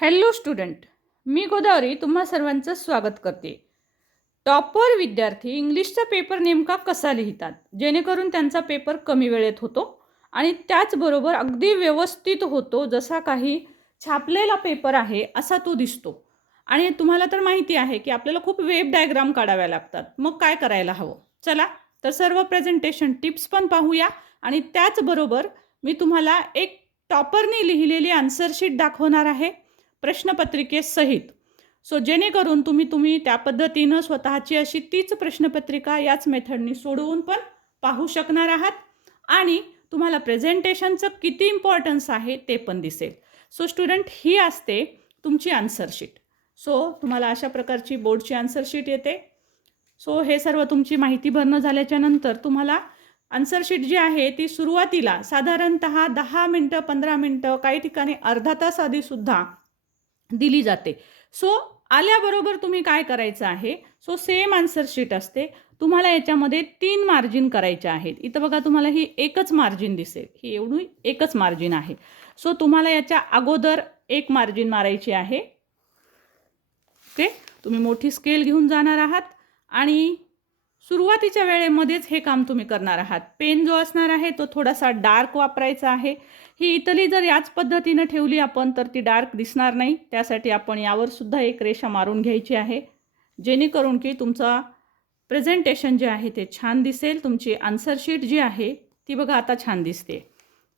Hello student मी गोदावरी तुम्हा सर्वांचं स्वागत करते. टॉपर विद्यार्थी इंग्लिशचा पेपर नेमका कसा लिहितात? जेणेकरून त्यांचा पेपर कमी वेळेत होतो आणि त्याचबरोबर अगदी व्यवस्थित होतो जसा काही छापलेला पेपर आहे असा तो दिसतो. आणि तुम्हाला तर माहिती आहे की आपल्याला खूप वेब डायग्राम काढाव्या लागतात. मग काय करायला हवं? चला तर सर्व प्रेझेंटेशन टिप्स पण पाहूया आणि त्याचबरोबर मी तुम्हाला एक टॉपरने लिहिलेली आन्सरशीट दाखवणार आहे. प्रश्नपत्रिकेसहित. सो जेणेकरून तुम्ही तुम्ही त्या पद्धतीनं स्वतःची अशी तीच प्रश्नपत्रिका याच मेथडनी सोडवून पण पाहू शकणार आहात आणि तुम्हाला प्रेझेंटेशनचं किती इम्पॉर्टन्स आहे ते पण दिसेल. सो स्टुडंट ही असते तुमची आन्सरशीट सो तुम्हाला अशा प्रकारची बोर्डची आन्सरशीट येते. सो हे सर्व तुमची माहिती भरणं झाल्याच्यानंतर तुम्हाला आन्सरशीट जी आहे ती सुरुवातीला साधारणत दहा मिनटं पंधरा मिनटं काही ठिकाणी अर्धा तास आधीसुद्धा दिली जाते. सो आल्याबरोबर तुम्ही काय करायचं आहे? सो सेम आन्सर शीट असते. तुम्हाला याच्यामध्ये तीन मार्जिन करायचे आहेत. इथं बघा तुम्हाला ही एकच मार्जिन दिसेल. ही एवढी एकच मार्जिन आहे. सो तुम्हाला याच्या अगोदर एक मार्जिन मारायची आहे. ओके तुम्ही मोठी स्केल घेऊन जाणार आहात आणि सुरुवातीच्या वेळेमध्येच हे काम तुम्ही करणार आहात. पेन जो असणार आहे तो थोडासा डार्क वापरायचा आहे. ही इथली जर याच पद्धतीनं ठेवली आपण तर ती डार्क दिसणार नाही. त्यासाठी आपण यावर सुद्धा एक रेषा मारून घ्यायची आहे. जेणेकरून की तुमचा प्रेझेंटेशन जे आहे ते छान दिसेल. तुमची आन्सरशीट जी आहे ती बघा आता छान दिसते.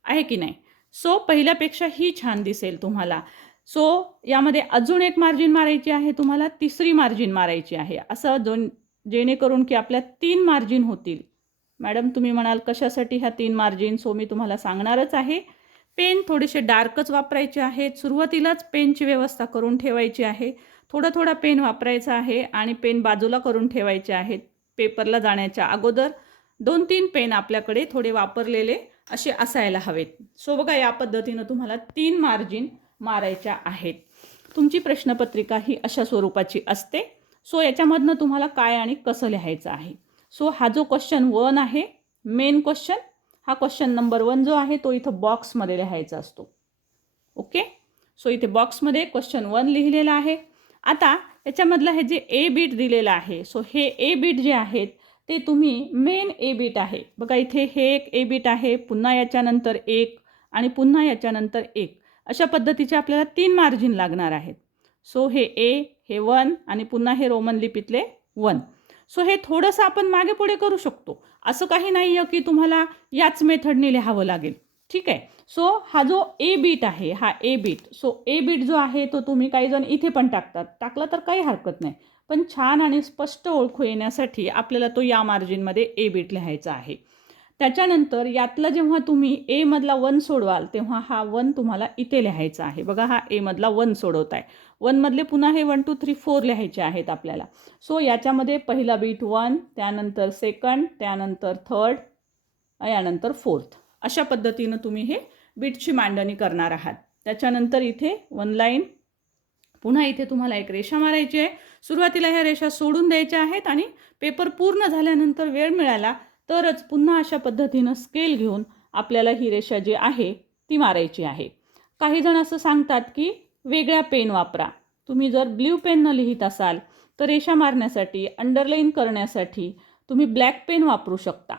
आहे की नाही? सो पहिल्यापेक्षा ही छान दिसेल तुम्हाला. सो यामध्ये अजून एक मार्जिन मारायची आहे तुम्हाला तिसरी मार्जिन मारायची आहे. असं दोन जेणेकरून की आपल्या तीन मार्जिन होतील. मॅडम तुम्ही म्हणाल कशासाठी ह्या तीन मार्जिन सो मी तुम्हाला सांगणारच आहे. पेन थोडेसे डार्कच वापरायचे आहेत. सुरुवातीलाच पेनची व्यवस्था करून ठेवायची आहे. थोडा थोडा पेन वापरायचा आहे आणि पेन बाजूला करून ठेवायचे आहेत. पेपरला जाण्याच्या अगोदर दोन तीन पेन आपल्याकडे थोडे वापरलेले असे असायला हवेत. सो बघा या पद्धतीनं तुम्हाला तीन मार्जिन मारायच्या आहेत. तुमची प्रश्नपत्रिका ही अशा स्वरूपाची असते. सो याच्यामधनं तुम्हाला काय आणि कसं लिहायचं आहे? सो हा जो क्वेश्चन वन आहे मेन क्वेश्चन हा क्वेश्चन नंबर वन जो आहे तो इथं बॉक्समध्ये लिहायचा असतो. ओके सो इथे बॉक्समध्ये क्वेश्चन वन लिहिलेला आहे. आता याच्यामधलं हे जे ए बीट दिलेलं आहे सो हे ए बीट जे आहेत ते तुम्ही मेन ए बीट आहे. बघा इथे हे एक ए बीट आहे पुन्हा याच्यानंतर एक आणि पुन्हा याच्यानंतर एक. अशा पद्धतीचे आपल्याला तीन मार्जिन लागणार आहेत. सो हे ए हे वन आणि पुन्हा हे रोमन लिपीतले वन सो हे थोडंसं आपण मागे पुढे करू शकतो. असं काही नाही आहे की तुम्हाला याच मेथडने लिहावं लागेल. ठीक आहे? सो हा जो ए बीट आहे हा A beat so A beat जो आहे तो तुम्ही काही जण इथे पण टाकतात. टाकला तर काही हरकत नाही. पण छान आणि स्पष्ट ओळखू येण्यासाठी आपल्याला तो या मार्जिनमध्ये ए बीट लिहायचा आहे. त्याच्यानंतर यातलं जेव्हा तुम्ही ए मधला वन सोडवाल तेव्हा हा वन तुम्हाला इथे लिहायचा आहे. बघा हा एमधला वन सोडवत आहे वनमधले पुन्हा हे वन टू थ्री फोर लिहायचे आहेत आपल्याला. सो याच्यामध्ये पहिला बीट वन त्यानंतर सेकंड त्यानंतर थर्ड यानंतर फोर्थ अशा पद्धतीनं तुम्ही हे बीटची मांडणी करणार आहात. त्याच्यानंतर इथे वन लाईन पुन्हा इथे तुम्हाला एक रेषा मारायची आहे. सुरुवातीला ह्या रेषा सोडून द्यायच्या आहेत आणि पेपर पूर्ण झाल्यानंतर वेळ मिळाला तरच पुन्हा अशा पद्धतीनं स्केल घेऊन आपल्याला ही रेषा जी आहे ती मारायची आहे. काही जण असं सांगतात की वेगळ्या पेन वापरा. तुम्ही जर ब्ल्यू पेननं लिहित असाल तर रेषा मारण्यासाठी अंडरलाईन करण्यासाठी तुम्ही ब्लॅक पेन वापरू शकता.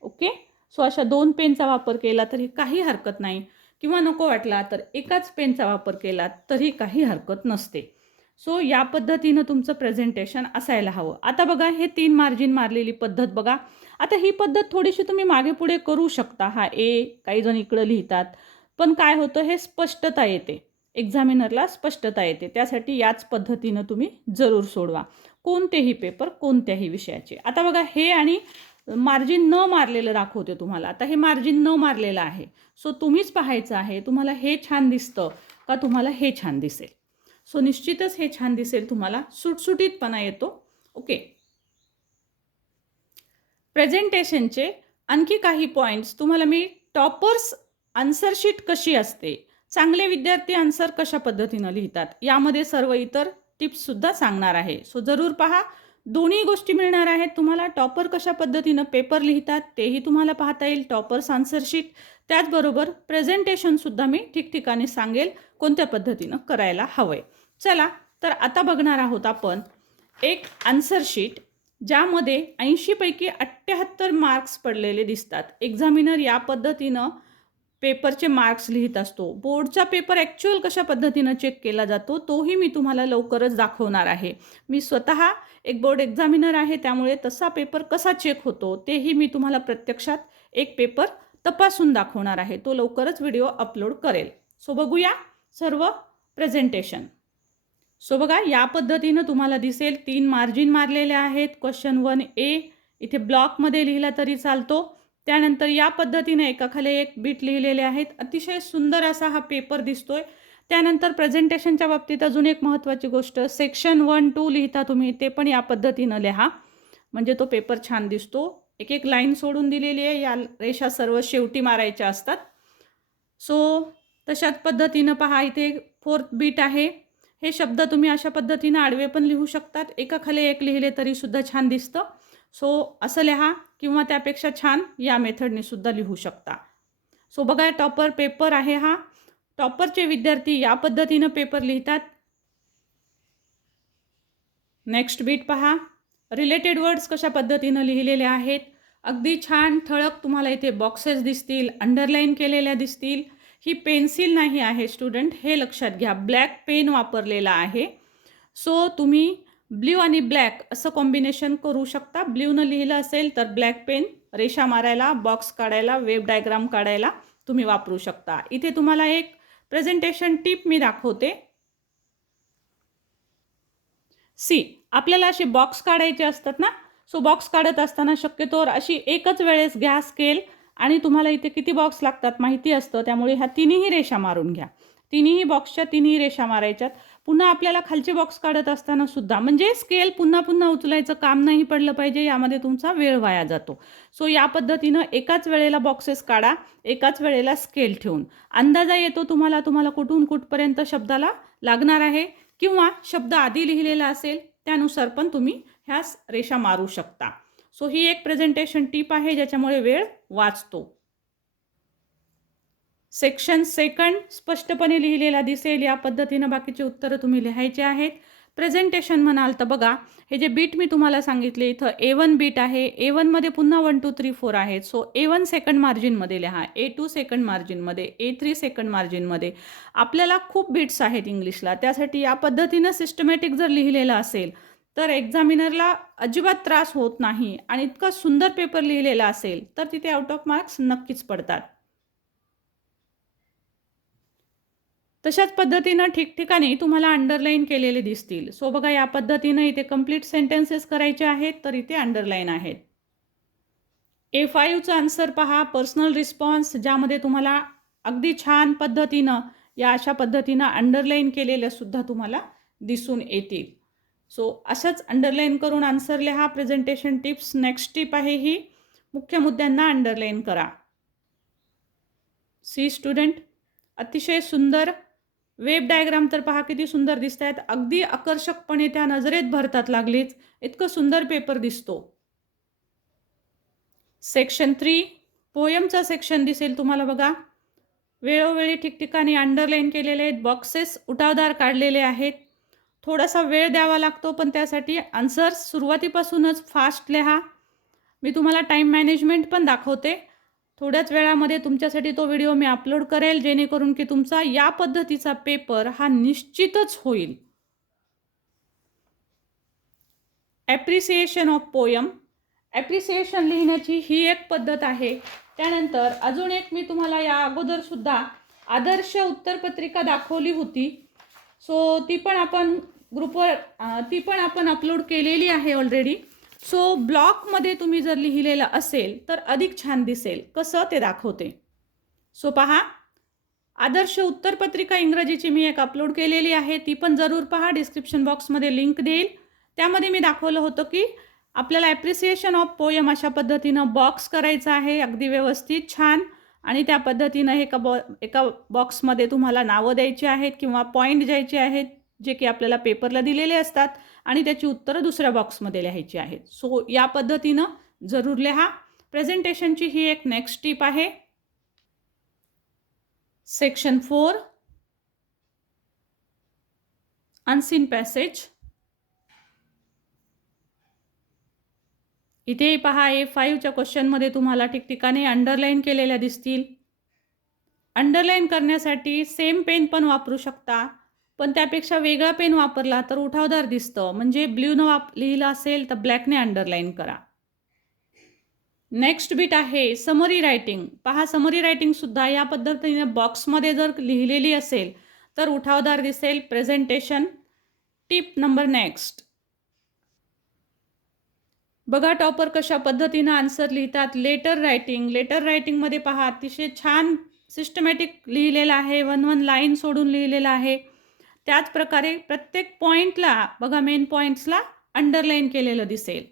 ओके? सो अशा दोन पेनचा वापर केला तरी काही हरकत नाही. किंवा नको वाटला तर एकाच पेनचा वापर केला तरी काही हरकत नसते. सो या पद्धतीनं तुमचं प्रेझेंटेशन असायला हवं. आता बघा हे तीन मार्जिन मारलेली पद्धत बघा. आता ही पद्धत थोडीशी तुम्ही मागे पुढे करू शकता. हा ए काही जण इकडं लिहितात. पण काय होतं? हे स्पष्टता येते. एक्झामिनरला स्पष्टता येते. त्यासाठी याच पद्धतीनं तुम्ही जरूर सोडवा. कोणतेही पेपर कोणत्याही विषयाचे. आता बघा हे आणि मार्जिन न मारलेलं दाखवते तुम्हाला. आता हे मार्जिन न मारलेलं आहे. सो तुम्हीच पाहायचं आहे तुम्हाला हे छान दिसतं का तुम्हाला हे छान दिसेल? सो निश्चितच हे छान दिसेल तुम्हाला सुटसुटीतपणा येतो. ओके. प्रेझेंटेशनचे आणखी काही पॉईंट्स तुम्हाला मी टॉपर्स आन्सरशीट कशी असते चांगले विद्यार्थी आन्सर कशा पद्धतीनं लिहितात? यामध्ये सर्व इतर टिप्ससुद्धा सांगणार आहे. सो जरूर पहा. दोन्ही गोष्टी मिळणार आहेत. तुम्हाला टॉपर कशा पद्धतीनं पेपर लिहितात तेही तुम्हाला पाहता येईल. टॉपर्स आन्सरशीट त्याचबरोबर प्रेझेंटेशनसुद्धा मी ठिकठिकाणी सांगेल कोणत्या पद्धतीनं करायला हवं आहे चला तर आता बघणार आहोत आपण एक आन्सरशीट ज्यामध्ये ऐंशीपैकी अठ्ठ्याहत्तर मार्क्स पडलेले दिसतात. एक्झामिनर या पद्धतीनं पेपरचे मार्क्स लिहित असतो. बोर्डचा पेपर ॲक्च्युअल कशा पद्धतीनं चेक केला जातो तोही मी तुम्हाला लवकरच दाखवणार आहे. मी स्वतः एक बोर्ड एक्झामिनर आहे त्यामुळे तसा पेपर कसा चेक होतो तेही मी तुम्हाला प्रत्यक्षात एक पेपर तपासून दाखवणार आहे. तो लवकरच व्हिडिओ अपलोड करेल. सो बघूया सर्व प्रेझेंटेशन सो बघा या पद्धतीनं तुम्हाला दिसेल तीन मार्जिन मारलेले आहेत. क्वेश्चन वन ए इथे ब्लॉकमध्ये लिहिला तरी चालतो. त्यानंतर या पद्धतीने एकाखाली एक बीट लिहिलेले आहेत. अतिशय सुंदर असा हा पेपर दिसतोय. त्यानंतर प्रेझेंटेशनच्या बाबतीत अजून एक महत्त्वाची गोष्ट सेक्शन वन टू लिहिता तुम्ही ते पण या पद्धतीनं लिहा. म्हणजे तो पेपर छान दिसतो. एक एक लाईन सोडून दिलेली आहे. या रेषा सर्व शेवटी मारायच्या असतात. सो तशाच पद्धतीनं पहा इथे फोर्थ बीट आहे. हे शब्द तुम्ही अशा पद्धतीनं आडवे पण लिहू शकतात. एकाखाली एक लिहिले तरी सुद्धा छान दिसतं. सो असं लिहा किंवा त्यापेक्षा छान या मेथडने सुद्धा लिहू शकता. सो बघा टॉपर पेपर आहे हा. टॉपरचे विद्यार्थी या पद्धतीनं पेपर लिहितात. नेक्स्ट बीट पहा. रिलेटेड वर्ड्स कशा पद्धतीनं लिहिलेले आहेत? अगदी छान ठळक तुम्हाला इथे बॉक्सेस दिसतील अंडरलाईन केलेल्या दिसतील. ही पेन्सिल नाही आहे स्टुडंट हे लक्षात घ्या. ब्लॅक पेन वापरलेला आहे. सो तुम्ही ब्ल्यू आणि ब्लॅक असं कॉम्बिनेशन करू शकता. ब्ल्यूनं लिहिलं असेल तर ब्लॅक पेन रेषा मारायला बॉक्स काढायला वेब डायग्राम काढायला तुम्ही वापरू शकता. इथे तुम्हाला एक प्रेझेंटेशन टीप मी दाखवते. सी आपल्याला असे बॉक्स काढायचे असतात ना? सो बॉक्स काढत असताना शक्यतोवर अशी एकच वेळेस घ्या स्केल आणि तुम्हाला इथे किती बॉक्स लागतात माहिती असतं. त्यामुळे ह्या तिन्ही रेषा मारून घ्या. तिन्ही बॉक्सच्या तिन्ही रेषा मारायच्यात. पुन्हा आपल्याला खालचे बॉक्स काढत असताना सुद्धा म्हणजे स्केल पुन्हा पुन्हा उचलायचं काम नाही पडलं पाहिजे यामध्ये तुमचा वेळ वाया जातो. सो या पद्धतीनं एकाच वेळेला बॉक्सेस काढा एकाच वेळेला स्केल ठेवून. अंदाजा येतो तुम्हाला तुम्हाला कुठून कुठपर्यंत शब्दाला लागणार आहे किंवा शब्द आधी लिहिलेला असेल त्यानुसार पण तुम्ही ह्या रेषा मारू शकता. सो ही एक प्रेझेंटेशन टीप आहे ज्याच्यामुळे वेळ वाचतो. सेक्शन सेकंड स्पष्टपणे लिहिलेला दिसेल. या पद्धतीनं बाकीची उत्तरं तुम्ही लिहायची आहेत. प्रेझेंटेशन म्हणाल तर बघा हे जे बीट मी तुम्हाला सांगितले इथं ए वन बीट आहे. ए वनमध्ये पुन्हा वन टू थ्री फोर आहेत. सो ए वन सेकंड मार्जिनमध्ये लिहा. ए टू सेकंड मार्जिनमध्ये ए थ्री सेकंड मार्जिनमध्ये आपल्याला खूप बीट्स आहेत इंग्लिशला. त्यासाठी या पद्धतीनं सिस्टमॅटिक जर लिहिलेलं असेल तर एक्झामिनरला अजिबात त्रास होत नाही. आणि इतका सुंदर पेपर लिहिलेला असेल तर तिथे आउट ऑफ मार्क्स नक्कीच पडतात. तशाच पद्धतीनं ठिकठिकाणी तुम्हाला अंडरलाईन केलेले दिसतील. सो बघा या पद्धतीनं इथे कंप्लीट सेंटेन्सेस करायचे आहेत तर इथे अंडरलाईन आहेत. ए फाईव्हचा आन्सर पहा पर्सनल रिस्पॉन्स ज्यामध्ये तुम्हाला अगदी छान पद्धतीनं या अशा पद्धतीनं अंडरलाईन केलेल्या सुद्धा तुम्हाला दिसून येतील. सो असंच अंडरलाईन करून आन्सर लिहा. प्रेझेंटेशन टिप्स नेक्स्ट टिप आहे ही. मुख्य मुद्द्यांना अंडरलाईन करा. सी स्टुडंट अतिशय सुंदर वेब डायग्राम तर पहा किती सुंदर दिसत आहेत अगदी आकर्षकपणे त्या नजरेत भरतात लागलीच इतकं सुंदर पेपर दिसतो. सेक्शन थ्री पोयमचं सेक्शन दिसेल तुम्हाला बघा. वेळोवेळी ठिकठिकाणी अंडरलाईन केलेले आहेत. बॉक्सेस उठावदार काढलेले आहेत. थोडासा वेळ द्यावा लागतो पण त्यासाठी आन्सर्स सुरुवातीपासूनच फास्ट लिहा. मी तुम्हाला टाईम मॅनेजमेंट पण दाखवते. थोड्याच वेळामध्ये तुमच्यासाठी तो व्हिडिओ मी अपलोड करेल जेणेकरून की तुमचा या पद्धतीचा पेपर हा निश्चितच होईल. ॲप्रिसिएशन ऑफ पोयम ॲप्रिसिएशन लिहिण्याची ही एक पद्धत आहे. त्यानंतर अजून एक मी तुम्हाला या अगोदरसुद्धा आदर्श उत्तरपत्रिका दाखवली होती. सो ती पण आपण ग्रुपवर ती पण आपण अपलोड केलेली आहे ऑलरेडी सो ब्लॉकमध्ये तुम्ही जर लिहिलेलं असेल तर अधिक छान दिसेल. कसं ते दाखवते. सो पहा आदर्श उत्तरपत्रिका इंग्रजीची मी एक अपलोड केलेली आहे. ती पण जरूर पहा डिस्क्रिप्शन बॉक्समध्ये लिंक देईल. त्यामध्ये मी दाखवलं होतं की आपल्याला ॲप्रिसिएशन ऑफ पोयम अशा पद्धतीनं बॉक्स करायचा आहे. अगदी व्यवस्थित छान. आणि त्या पद्धतीनं एका बॉ एका बॉक्समध्ये तुम्हाला नावं द्यायची आहेत किंवा पॉईंट द्यायचे आहेत जे की आपल्याला पेपरला दिलेले असतात. आणि त्याची उत्तरं दुसऱ्या बॉक्समध्ये लिहायची आहेत. सो या पद्धतीनं जरूर लिहा. प्रेझेंटेशनची ही एक नेक्स्ट टीप आहे. सेक्शन फोर अनसीन पॅसेज इथेही पहा ए फाईव्हच्या क्वेश्चनमध्ये तुम्हाला ठिकठिकाणी अंडरलाईन केलेल्या दिसतील. अंडरलाईन करण्यासाठी सेम पेन पण वापरू शकता. पण त्यापेक्षा वेगळा पेन वापरला तर उठावदार दिसतं. म्हणजे ब्ल्यूनं वाप लिहिलं असेल तर ब्लॅकने अंडरलाईन करा. नेक्स्ट बीट आहे समरी रायटिंग. पहा समरी रायटिंगसुद्धा या पद्धतीने बॉक्समध्ये जर लिहिलेली असेल तर उठावदार दिसेल. प्रेझेंटेशन. Tip number next. बघा टॉपर कशा पद्धतीनं आन्सर लिहितात. Letter writing. लेटर रायटिंगमध्ये पहा अतिशय छान सिस्टमॅटिक लिहिलेलं आहे. वन वन लाईन सोडून लिहिलेलं आहे. त्याच प्रकारे प्रत्येक पॉईंटला बघा मेन पॉईंट्सला अंडरलाईन केलेलं दिसेल.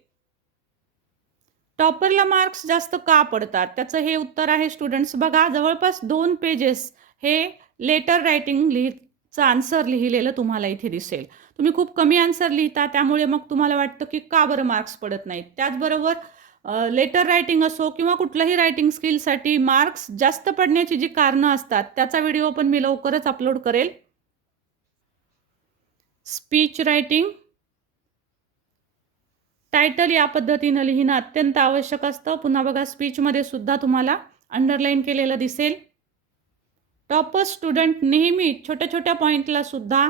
टॉपरला मार्क्स जास्त का पडतात? त्याचं हे उत्तर आहे स्टुडंट्स बघा जवळपास दोन पेजेस हे लेटर रायटिंग लिहिचं आन्सर लिहिलेलं तुम्हाला इथे दिसेल. तुम्ही खूप कमी आन्सर लिहिता त्यामुळे मग तुम्हाला वाटतं की का बरं मार्क्स पडत नाहीत? त्याचबरोबर लेटर रायटिंग असो किंवा कुठल्याही रायटिंग स्किलसाठी मार्क्स जास्त पडण्याची जी कारणं असतात त्याचा व्हिडिओ पण मी लवकरच अपलोड करेल. Speech writing. टायटल या पद्धतीनं लिहिणं अत्यंत आवश्यक असतं. पुन्हा बघा स्पीचमध्ये सुद्धा तुम्हाला अंडरलाईन केलेलं दिसेल. टॉपर स्टुडंट नेहमी छोट्या छोट्या पॉईंटला सुद्धा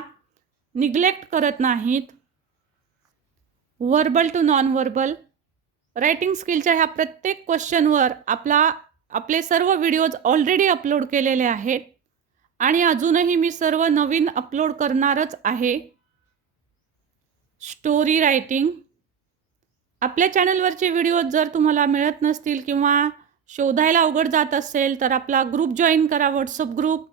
निग्लेक्ट करत नाहीत. Verbal to non verbal writing स्किलच्या ह्या प्रत्येक क्वेश्चनवर आपला आपले सर्व व्हिडिओज ऑलरेडी अपलोड केलेले आहेत. आणि अजूनही मी सर्व नवीन अपलोड करणारच आहे. Story writing. आपल्या चॅनलवरचे व्हिडिओ जर तुम्हाला मिळत नसतील किंवा शोधायला अवघड जात असेल तर आपला ग्रुप जॉईन करा व्हॉट्सअप ग्रुप.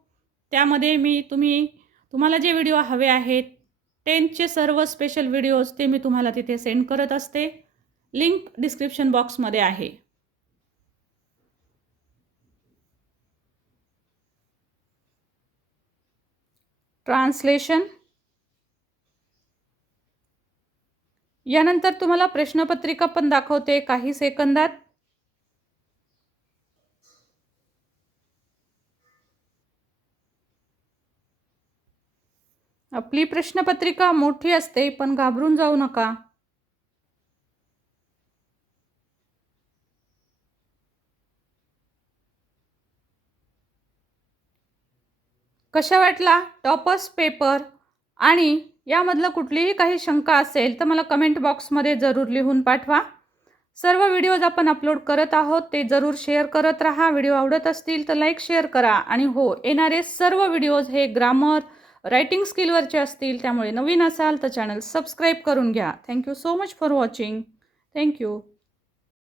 त्यामध्ये मी तुम्ही तुम्हाला जे व्हिडिओ हवे आहेत टेन्थचे सर्व स्पेशल व्हिडिओज ते मी तुम्हाला तिथे सेंड करत असते. लिंक डिस्क्रिप्शन बॉक्समध्ये आहे. ट्रान्सलेशन यानंतर तुम्हाला प्रश्नपत्रिका पण दाखवते काही सेकंदात. आपली प्रश्नपत्रिका मोठी असते पण घाबरून जाऊ नका. कशा वाटला? टॉपर्स पेपर आणि यामधलं कुठलीही काही शंका असेल तर मला कमेंट बॉक्समध्ये जरूर लिहून पाठवा. सर्व व्हिडिओज आपण अपलोड करत आहोत ते जरूर शेअर करत राहा. व्हिडिओ आवडत असतील तर लाईक शेअर करा. आणि हो येणारे सर्व व्हिडिओज हे ग्रामर रायटिंग स्किलवरचे असतील त्यामुळे नवीन असाल तर चॅनल सबस्क्राईब करून घ्या. Thank you so much for watching thank you